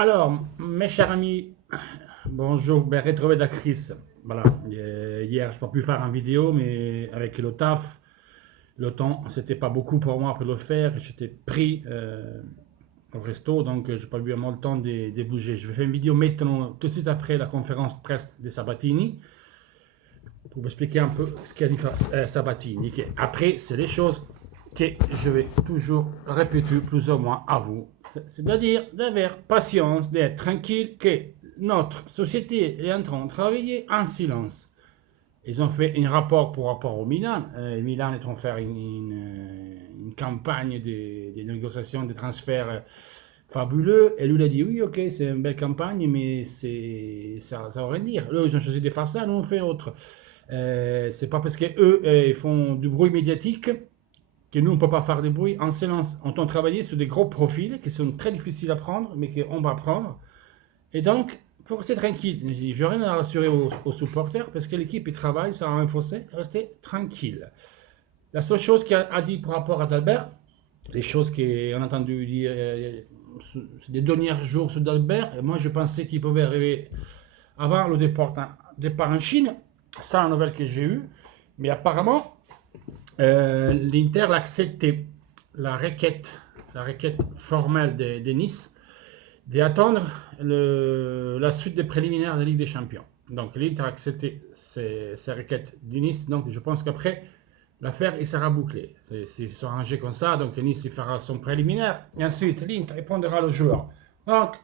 Alors, mes chers amis, bonjour, ben, retrouvé la crise. Voilà, hier, je n'ai pas pu faire une vidéo, mais avec le taf, le temps, c'était pas beaucoup pour moi pour le faire. J'étais pris au resto, donc je n'ai pas eu vraiment le temps de bouger. Je vais faire une vidéo maintenant, tout de suite après la conférence presse de Sabatini, pour vous expliquer un peu ce qu'a dit Sabatini. Après, c'est les choses que je vais toujours répéter plus ou moins à vous. C'est-à-dire d'avoir patience, d'être tranquille, que notre société est en train de travailler en silence. Ils ont fait un rapport par rapport au Milan. Milan est en train de faire une campagne de négociation de transferts fabuleux. Et lui, il a dit oui, ok, c'est une belle campagne, mais ça veut rien dire. Eux, ils ont choisi de faire ça, nous, on fait autre. C'est pas parce qu'eux, ils font du bruit médiatique que nous, on ne peut pas faire de bruit en silence. On tente de travailler sur des gros profils qui sont très difficiles à prendre, mais qu'on va prendre. Et donc, il faut rester tranquille. Je n'ai rien à rassurer aux supporters parce que l'équipe, il travaille, ça a renforcé. Restez tranquille. La seule chose qu'il a dit par rapport à Dalbert, les choses qu'on a entendu dire ces derniers jours sur Dalbert, et moi je pensais qu'il pouvait arriver avant le départ en Chine. C'est la nouvelle que j'ai eue. Mais apparemment, l'Inter l'a accepté la requête formelle de Nice d'attendre la suite des préliminaires de la Ligue des Champions. Donc l'Inter a accepté ces requêtes de Nice, donc je pense qu'après l'affaire il sera bouclée. C'est arrangé comme ça, donc Nice il fera son préliminaire, et ensuite l'Inter répondra le joueur. Donc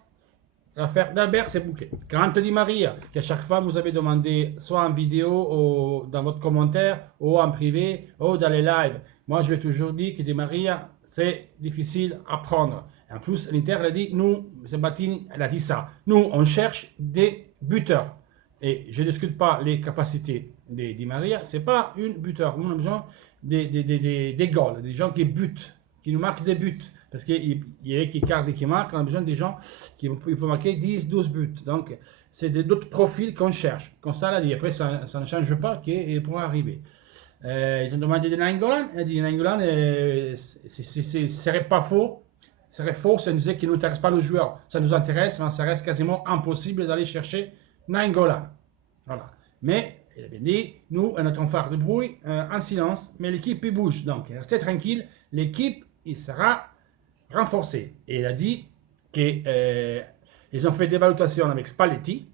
l'affaire d'Albert c'est bouclé. Quand Di Maria, qu'à chaque fois vous avez demandé soit en vidéo, ou dans votre commentaire, ou en privé, ou dans les lives, moi je vais toujours dire que Di Maria c'est difficile à prendre. En plus, l'Inter a dit, nous, Sabatini, elle a dit ça. Nous, on cherche des buteurs. Et je ne discute pas les capacités de Di Maria, ce n'est pas une buteur. Nous, on a besoin des goals, des gens qui butent, qui nous marquent des buts. Parce qu'il y a qui cardent et qui marquent, on a besoin des gens qui peuvent marquer 10, 12 buts. Donc, c'est d'autres profils qu'on cherche. Comme ça, elle a dit. Après, ça ne change pas qu'il pourra arriver. Ils ont demandé de Nainggolan. Il a dit Nainggolan, ce serait pas faux. Ce serait faux, ça nous disait qu'il ne nous intéresse pas le joueur. Ça nous intéresse, mais ça reste quasiment impossible d'aller chercher Nainggolan. Voilà. Mais, il a bien dit, nous, on est en train de faire du bruit en silence, mais l'équipe, il bouge. Donc, restez tranquille, l'équipe, il sera renforcée. Et il a dit qu'ils ont fait des évaluations avec Spalletti.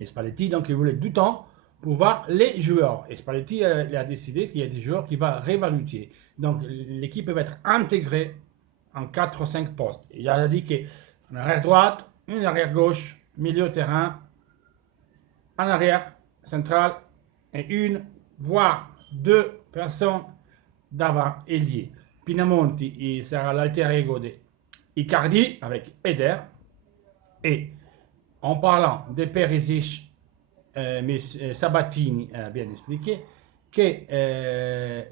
Et Spalletti, donc, il voulait du temps pour voir les joueurs. Et Spalletti il a décidé qu'il y a des joueurs qui vont réévaluer. Donc, l'équipe va être intégrée en 4 ou 5 postes. Il a dit qu'en arrière droite, une arrière gauche, milieu terrain, en arrière central et une, voire deux personnes d'avant ailier. Pinamonti il sera l'alter ego de Icardi avec Eder. Et en parlant de Perisic, Sabatini a bien expliqué que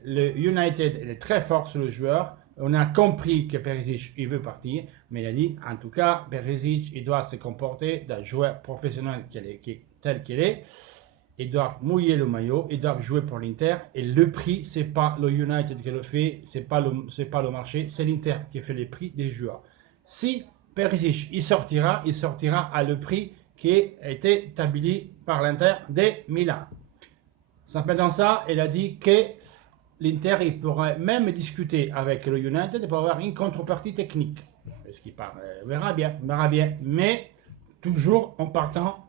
le United est très fort sur le joueur. On a compris que Perisic il veut partir, mais il a dit en tout cas Perisic il doit se comporter d'un joueur professionnel tel qu'il est. Ils doivent mouiller le maillot, ils doivent jouer pour l'Inter. Et le prix, c'est pas le United qui le fait, c'est pas le marché, c'est l'Inter qui fait les prix des joueurs. Si Perisic il sortira à le prix qui a été établi par l'Inter de Milan. Simplement ça, il a dit que l'Inter il pourrait même discuter avec le United pour avoir une contrepartie technique. Ce qui parle, on verra bien, mais toujours en partant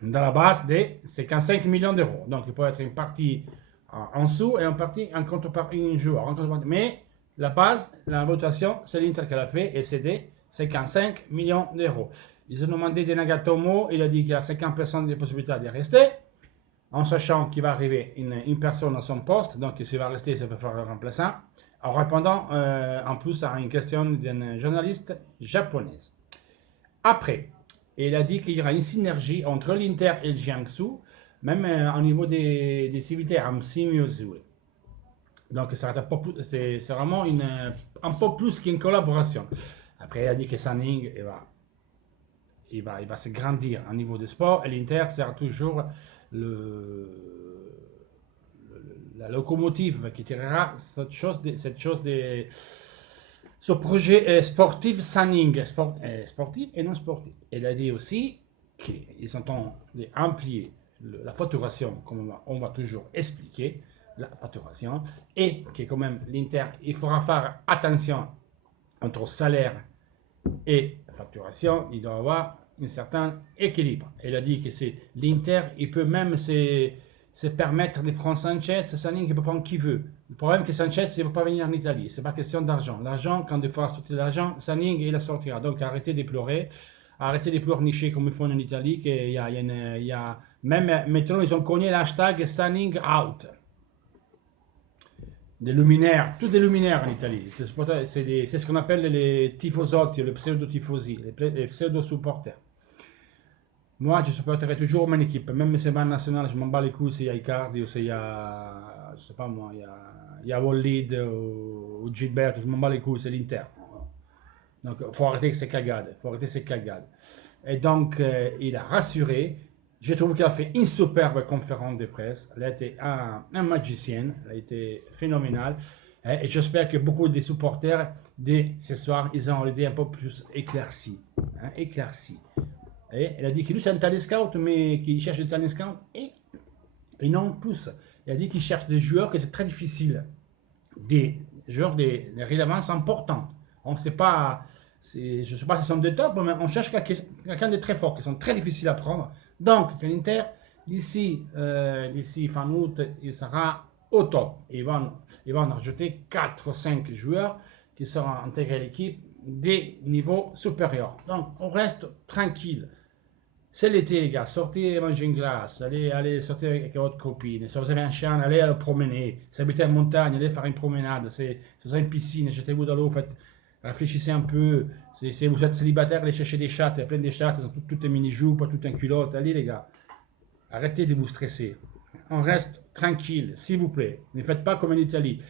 dans la base de 55 millions d'euros. Donc il peut être une partie en dessous et une partie en contrepartie, un joueur. Mais la base, la votation, c'est l'Inter qui l'a fait et c'est de 55 millions d'euros. Ils ont demandé de Nagatomo, il a dit qu'il y a 50% de possibilités de rester, en sachant qu'il va arriver une personne à son poste, donc s'il va rester, ça peut faire le remplaçant, en répondant en plus à une question d'une journaliste japonaise. Après, il a dit qu'il y aura une synergie entre l'Inter et le Jiangsu, même au niveau des civilités, en Simyozue. Donc c'est vraiment un peu plus qu'une collaboration. Après, il a dit que Sanning il va se grandir au niveau du sport, et l'Inter sera toujours la locomotive qui tirera cette chose ce projet sportif Sanning, sportif et non sportif. Elle a dit aussi qu'ils entendent amplier la facturation, comme on va toujours expliquer, la facturation, et que quand même l'Inter, il faudra faire attention entre salaire et facturation, il doit y avoir un certain équilibre. Elle a dit que c'est l'Inter, il peut même se permettre de prendre Sanchez, Sanning, il peut prendre qui veut. Le problème c'est que Sanchez, il ne peut pas venir en Italie, c'est pas question d'argent. L'argent, quand il faut sortir de l'argent, Sanning, il la sortira. Donc arrêtez de pleurer, arrêtez de pleurnicher comme ils font en Italie, même maintenant ils ont connu l'hashtag Sanning out. Des luminaires, tous des luminaires en Italie. C'est ce qu'on appelle les tifosotti, les pseudo-tifosi, les pseudo-supporters. Moi, je supporterai toujours mon équipe, même si c'est pas national, je m'en bats les couilles s'il y a Icardi ou s'il y a, je sais pas moi, il y a Wallid ou Gilbert, je m'en bats les couilles, c'est l'Inter. Donc, il faut arrêter ces cagades, Et donc, il a rassuré. Je trouve qu'il a fait une superbe conférence de presse. Elle a été un magicien, elle a été phénoménale. Et j'espère que beaucoup des supporters de ce soir, ils ont l'idée un peu plus éclaircie. Et elle a dit que lui c'est un talent scout, mais qu'il cherche des talent scout et non plus. Elle a dit qu'il cherche des joueurs que c'est très difficile, des joueurs de rélevance importante. On ne sait pas, je ne sais pas si ce sont des tops, mais on cherche quelqu'un de très fort, qui sont très difficiles à prendre. Donc, l'Inter, d'ici fin août, il sera au top. Ils vont en rajouter 4 ou 5 joueurs qui seront intégrés à l'équipe des niveaux supérieurs. Donc, on reste tranquille. C'est l'été, les gars, sortez manger une glace, allez sortir avec votre copine. Si vous avez un chien, allez le promener. Si vous habitez en montagne, allez faire une promenade. Si vous avez une piscine, jetez-vous dans l'eau, réfléchissez un peu. Si vous êtes célibataire, allez chercher des chattes, il y a plein de chattes, elles ont toutes les mini-joues, pas toutes en culotte. Allez, les gars, arrêtez de vous stresser. On reste tranquille, s'il vous plaît. Ne faites pas comme en Italie.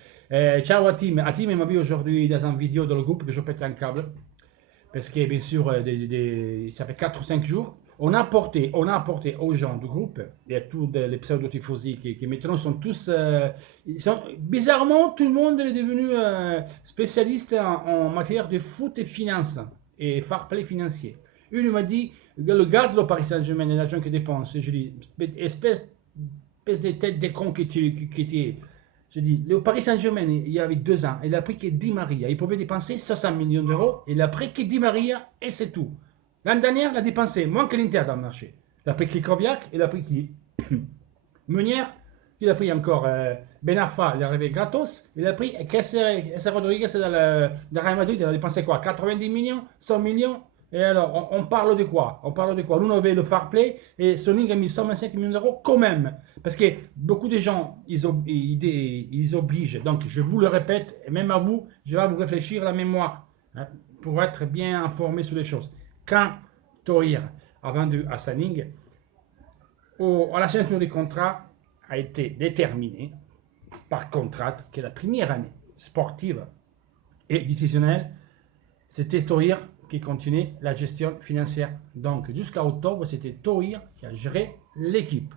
Ciao à Tim. Tim m'a vu aujourd'hui dans une vidéo dans le groupe que je pète un câble. Parce que, bien sûr, ça fait 4 ou 5 jours. On a apporté aux gens du groupe, et à tous les pseudo-tifosi qui maintenant sont tous... bizarrement, tout le monde est devenu spécialiste en matière de foot et finance, et fair play financier. Une m'a dit, le gars de Paris Saint-Germain, l'argent qu'il dépense. Je dis, espèce de tête de con qui était... Je dis, le Paris Saint-Germain, il y avait 2 ans, il a pris que Di Maria. Il pouvait dépenser 500 millions d'euros, il a pris que Di Maria et c'est tout. L'année dernière, il a dépensé moins que l'Inter dans le marché. Il a pris Krikoviak, il a pris qui Meunier, il a pris encore Ben Arfa, il est arrivé gratos, il a pris Kessé Rodriguez dans le Real Madrid, il a dépensé quoi 90 millions, 100 millions. Et alors, on parle de quoi? Nous, on avait le fair play et Sonic a mis 125 millions d'euros quand même. Parce que beaucoup de gens, ils obligent. Donc, je vous le répète, et même à vous, je vais vous réfléchir la mémoire pour être bien informé sur les choses. Quand Toir a vendu à Sanning, la signature du contrat a été déterminée par contrat que la première année sportive et décisionnelle, c'était Toir qui continuait la gestion financière. Donc jusqu'à octobre, c'était Toir qui a géré l'équipe.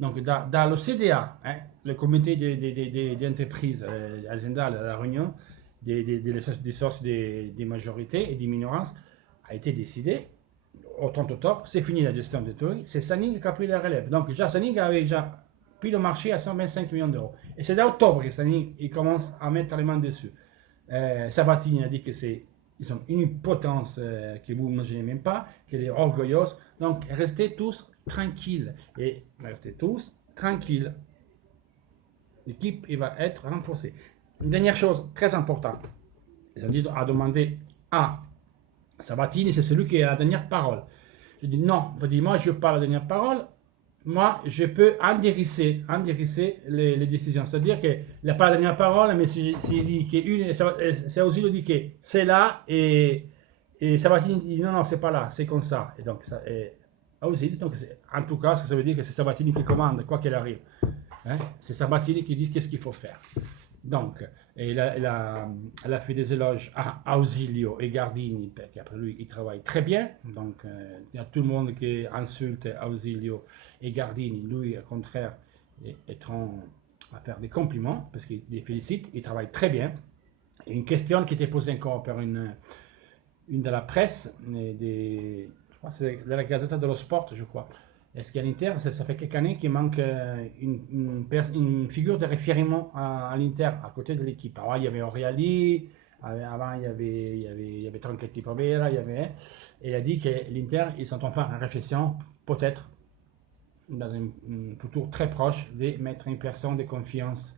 Donc dans le CDA, le comité des entreprises, à la réunion des sources des majorités et des minorances, a été décidé au 30 octobre, c'est fini la gestion de Toir, c'est Sanning qui a pris la relève. Donc déjà Sanning avait déjà pris le marché à 125 millions d'euros. Et c'est d'octobre que Sanning il commence à mettre les mains dessus. Sabatini a dit que ils sont une potence que vous n'imaginez même pas, qu'elle est orgueilleuse. Donc restez tous tranquilles. Et restez tous tranquilles. L'équipe va être renforcée. Une dernière chose très importante. Ils ont dit à demander à Sabatini, c'est celui qui a la dernière parole. Je dis non, moi je parle la dernière parole, moi je peux endurisser les décisions. C'est-à-dire qu'il n'a pas la dernière parole, mais s'il dit qu'une, c'est aussi le dit que c'est là, et Sabatini dit non, c'est pas là, c'est comme ça. Et donc, donc en tout cas, ça veut dire que c'est Sabatini qui commande, quoi qu'il arrive. C'est Sabatini qui dit qu'est-ce qu'il faut faire. Donc, elle a fait des éloges à Ausilio et Gardini, parce qu'après lui, il travaille très bien. Donc, il y a tout le monde qui insulte Ausilio et Gardini. Lui, au contraire, est à faire des compliments, parce qu'il les félicite, il travaille très bien. une question qui était posée encore par une de la presse, je crois que c'est de la Gazzetta dello Sport, je crois. Est-ce qu'à l'Inter, ça fait quelques années qu'il manque une figure de référent à l'Inter, à côté de l'équipe. Alors, il y avait Oriali, avant il y avait Tronchetti Provera, et il a dit que l'Inter, ils sont en train de réflexion, peut-être, dans un futur très proche, de mettre une personne de confiance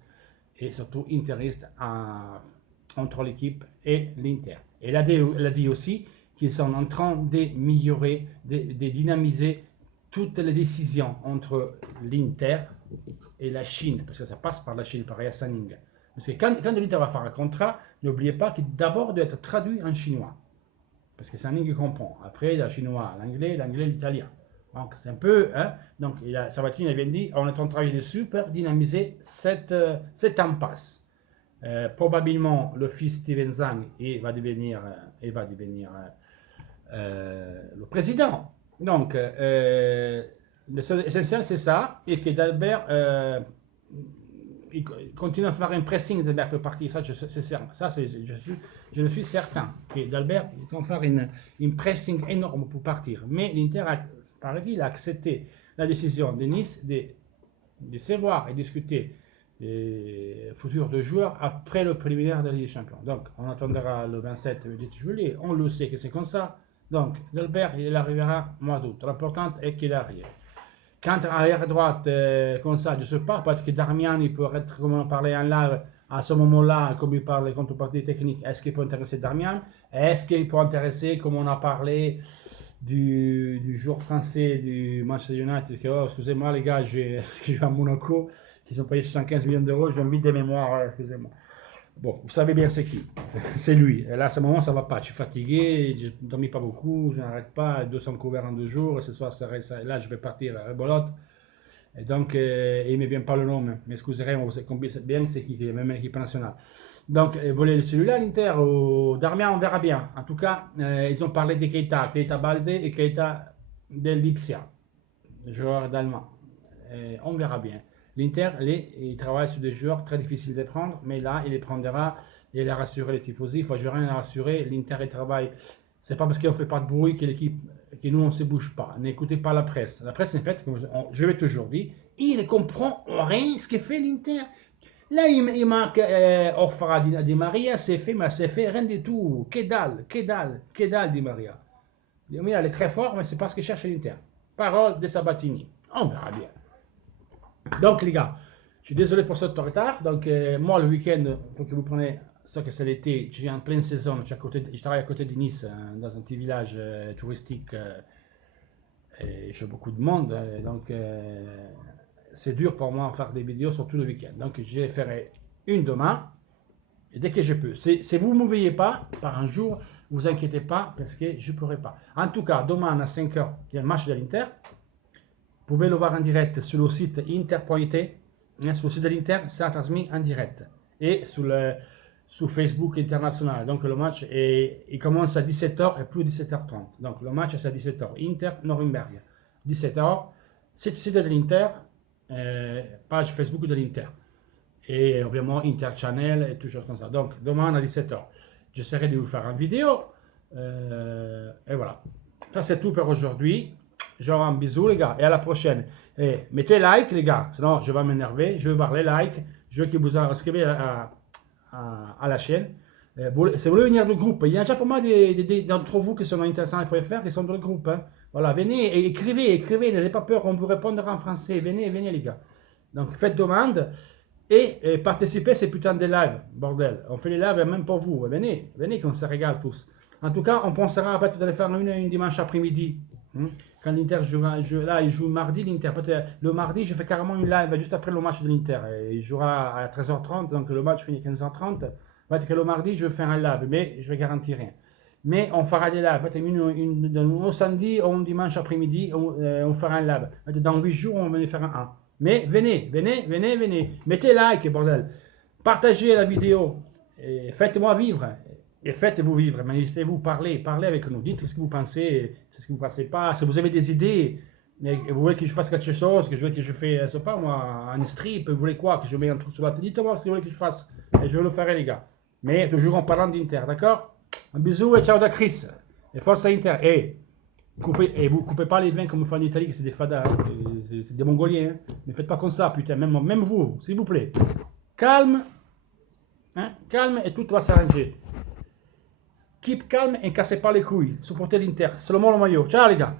et surtout interiste entre l'équipe et l'Inter. Et elle a dit aussi qu'ils sont en train d'améliorer, de dynamiser toutes les décisions entre l'Inter et la Chine, parce que ça passe par la Chine, par Yasaning. Parce que quand l'Inter va faire un contrat, n'oubliez pas qu'il d'abord doit être traduit en chinois, parce que Saning qui comprend. Après, il y a le chinois, l'anglais, l'italien. Donc c'est un peu, hein, donc Sabatini avait dit, on est en train de travailler dessus pour dynamiser cette impasse. Probablement le fils Steven Zhang va devenir le président. Donc, l'essentiel c'est ça, et que Dalbert il continue à faire un pressing d'Albert peut partir. Ça, je suis certain que d'Albert va faire une pressing énorme pour partir. Mais l'Inter, paraît-il, a accepté la décision de Nice de se voir et discuter des futurs de joueurs après le préliminaire de la Ligue des Champions. Donc, on attendra le 27 et 18 juillet. On le sait que c'est comme ça. Donc, Dalbert, il arrivera au mois d'août. L'important est qu'il arrive. Quand arrière droite, comme ça, je ne sais pas, peut-être que Darmian, il peut être, comme on parlait en live, à ce moment-là, comme il parle contre partie technique, est-ce qu'il peut intéresser Darmian? Est-ce qu'il peut intéresser, comme on a parlé, du joueur français du Manchester United, que, oh, excusez-moi les gars, je joue à Monaco, qui sont payés 75 millions d'euros, j'ai envie de mémoire, excusez-moi. Bon, vous savez bien c'est qui, c'est lui. Et là, à ce moment, ça va pas, je suis fatigué, je ne dormis pas beaucoup, je n'arrête pas, 200 couverts en 2 jours, et ce soir, là, je vais partir à Rebolote. Et donc, il ne me vient pas le nom, mais excuserez, vous savez bien c'est qui, même l'équipe nationale. Donc, voler celui-là, l'Inter, ou Darmian, on verra bien. En tout cas, ils ont parlé de Keita Balde et Keita del Lipsia, joueur d'Allemand. On verra bien. L'Inter, il travaille sur des joueurs très difficiles de prendre, mais là, il les prendra et il a rassuré les tifosi. Il faut rien à rassurer. L'Inter, il travaille. C'est pas parce qu'on ne fait pas de bruit que l'équipe, que nous, on ne se bouge pas. N'écoutez pas la presse. La presse, en fait, comme je l'ai toujours dit, il ne comprend rien ce que fait l'Inter. Là, il manque Orfara Di Maria, c'est fait, mais c'est fait rien du tout. Que dalle Di Maria. Di Maria, elle est très forte, mais c'est pas ce que cherche l'Inter. Parole de Sabatini. On verra bien. Donc les gars, je suis désolé pour ce retard. Donc moi le week-end, pour que vous preniez, ça que c'est l'été, je suis en pleine saison, je travaille à côté de Nice, dans un petit village touristique, et j'ai beaucoup de monde, donc c'est dur pour moi de faire des vidéos sur tout le week-end. Donc je ferai une demain, et dès que je peux. Si vous ne me voyez pas par un jour, vous inquiétez pas, parce que je ne pourrai pas. En tout cas, demain à 5 h, il y a le match de l'Inter. Vous pouvez le voir en direct sur le site inter.it, sur le site de l'Inter, ça transmis en direct. Et sur Facebook international. Donc le match il commence à 17 h et plus 17 h 30. Donc le match c'est à 17 h. Inter Nuremberg. 17 h. Site de l'Inter, page Facebook de l'Inter. Et évidemment Inter Channel et tout chose comme ça. Donc demain à 17 h. J'essaierai de vous faire une vidéo. Et voilà. Ça c'est tout pour aujourd'hui. Je vous un bisou les gars et à la prochaine. Et mettez like les gars, sinon je vais m'énerver. Je veux voir les likes. Je veux que vous inscrivez à la chaîne. Si vous voulez venir du groupe, il y a déjà pas mal d'entre vous qui sont intéressants et préfèrent, qui sont dans le groupe. Hein. Voilà, venez et écrivez, n'ayez pas peur, on vous répondra en français. Venez les gars. Donc faites demande et participez à ces putains de lives, bordel. On fait les lives même pour vous. Venez qu'on se régale tous. En tout cas, on pensera peut-être d'aller faire une dimanche après-midi. Quand l'Inter il joue mardi, l'Inter. Le mardi, je fais carrément une live juste après le match de l'Inter. Il jouera à 13 h 30, donc le match finit à 15 h 30. Peut-être que le mardi, je vais faire un live, mais je ne vais garantir rien. Mais on fera des lives. Peut-être au samedi ou un dimanche après-midi, on fera un live. Dans 8 jours, on va faire un. Mais venez. Mettez like, bordel. Partagez la vidéo. Faites-moi vivre. Et faites-vous vivre. Manifestez-vous, parlez avec nous. Dites ce que vous pensez, ce que vous ne pensez pas. Si vous avez des idées, vous voulez que je fasse quelque chose, que je fais, je sais pas moi, un strip, vous voulez quoi, que je mette un truc sur la télé, dites-moi ce que vous voulez que je fasse. Et je vais le faire, les gars. Mais toujours en parlant d'Inter, d'accord? Un bisou et ciao da Chris. Et force à Inter. Et vous coupez pas les vins comme vous faites en Italie, c'est des fadas, hein. C'est des Mongoliens. Hein. Ne faites pas comme ça, putain, même vous, s'il vous plaît. Calme, hein, calme et tout va s'arranger. Keep calme et ne cassez pas les couilles. Supportez l'Inter. C'est le mot le maillot. Ciao les gars.